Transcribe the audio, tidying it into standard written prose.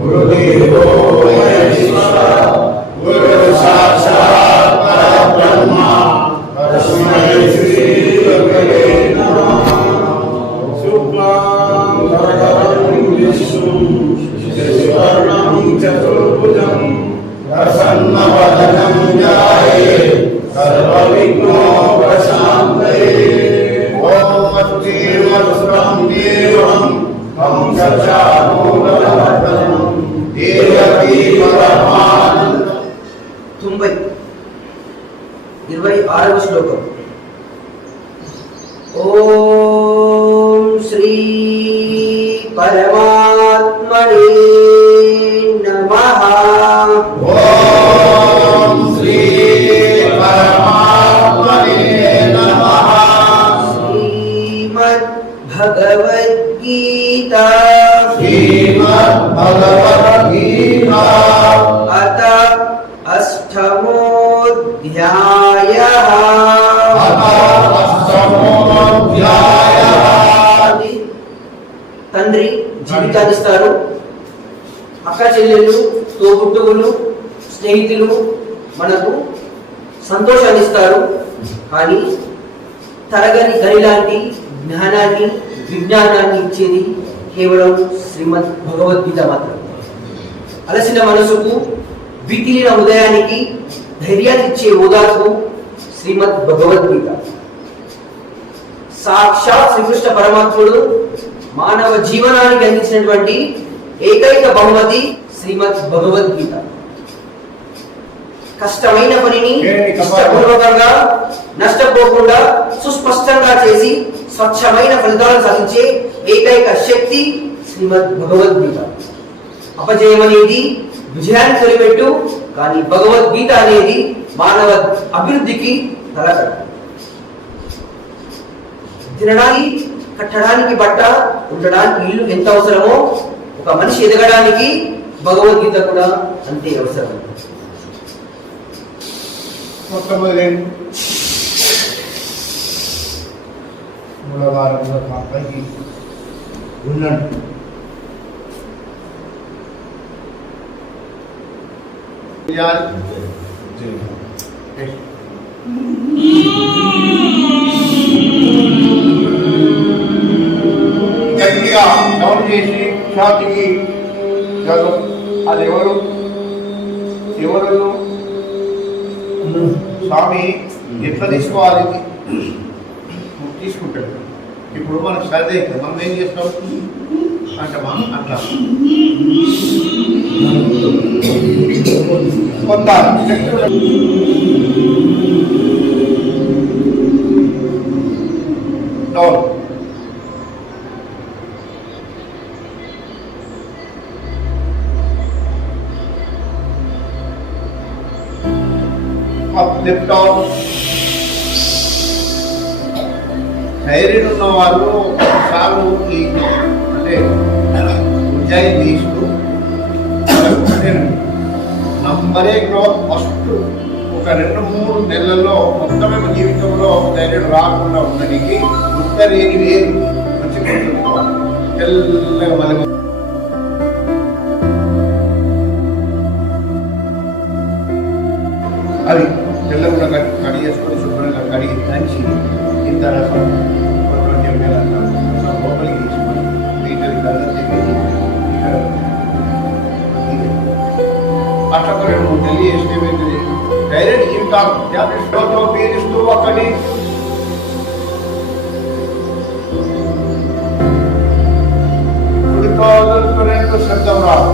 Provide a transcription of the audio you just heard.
గురుదేవో మహేశ్వర గురు సాక్షాత్ పరబ్రహ్మ తస్మై శ్రీ గురవే నమః. శుక్లాం వరదరం విష్ణుం శశివర్ణం చతుర్భుజం ప్రసన్నవదనం ధ్యాయేత్ సర్వవిఘ్నోపశాంతయే. ఓం అత్యేవస్వం దేవం తం సచానోపరమం దేవకీ పరమానందం. 26వ శ్లోకం. ఓం శ్రీ పరమాత్మనే నమః. ఓం శ్రీ పరమాత్మనే నమః. శ్రీమద్భగవద్గీత శ్రీమద్భగవద్గీత అత అష్టమోऽధ్యాయః. తండ్రి జీవితాన్ని ఇస్తారు, అక్క చెల్లెళ్ళు, తోబుట్టువులు, స్నేహితులు మనకు సంతోషాన్ని ఇస్తారు. కానీ తరగని గని లాంటి జ్ఞానాన్ని, విజ్ఞానాన్ని ఇచ్చేది కేవలం శ్రీమద్ భగవద్గీత మాత్రం. అలసిన మనసుకు, వికిలిన ఉదయానికి ధైర్యాన్ని ఇచ్చే ఓదార్పు శ్రీమద్ భగవద్గీత. సాక్షాత్ శ్రీకృష్ణ పరమాత్ముడు మానవ జీవనానికి అందించినటువంటి ఏకైక బహుమతి శ్రీమద్ భగవద్గీత. కష్టమైన పనిని ఇష్టపూర్వకంగా, నష్టపోకుండా సుస్పష్టంగా చేసి స్వచ్ఛమైన ఫలితాలను సాధించే ఏకైక శక్తి శ్రీమద్ భగవద్గీత. అపజయం అనేది విజయాన్ని తొలిపెట్టు, కానీ భగవద్గీత అనేది మానవ అభివృద్ధికి తలకట్టు. తినడానికి, కట్టడానికి బట్ట, ఉండడానికి ఇల్లు ఎంత అవసరమో ఒక మనిషి ఎదగడానికి భగవద్గీత కూడా అంతే అవసరం. మొట్టమొదటి మూలవారంలో పైకి ఉన్నట్టు గట్టిగా డౌన్ చేసి ఛాతికి చదువు. అది ఎవరు స్వామి ఎట్లా తీసుకోవాలి తీసుకుంటాడు. ఇప్పుడు మనకు సర్ది అవుతుంది, మనం ఏం చేస్తాం అంటమా అట్లా కొంత డౌన్ లిఫ్ట్ ఆఫ్. ధైర్యం ఉన్న వాళ్ళు ఒకసారి అంటే ఉజ్జాయి తీస్తూ నంబరే గ్రోత్ ఫస్ట్ ఒక 2-3 నెలల్లో మొత్తమే జీవితంలో ధైర్యం రాకుండా ఉండడానికి ఉత్తరేని వేరు మంచి కొట్టుకోవాలి. తెల్లగా మళ్ళీ అవి తెల్లగా కడిగి చేసుకొని శుభ్రంగా కడిగి దంచి ఇంత రసం లోపలికి తీసుకొని వీటిని కళ్ళ తెగి ఇక్కడ అట్లా 2-3 నెలలు చేస్తే ఏమైతుంది, డైరెక్ట్ జీవితాలు ట్యాబ్లెట్స్తో పీడిస్తూ అక్కడి శబ్దం రాదు.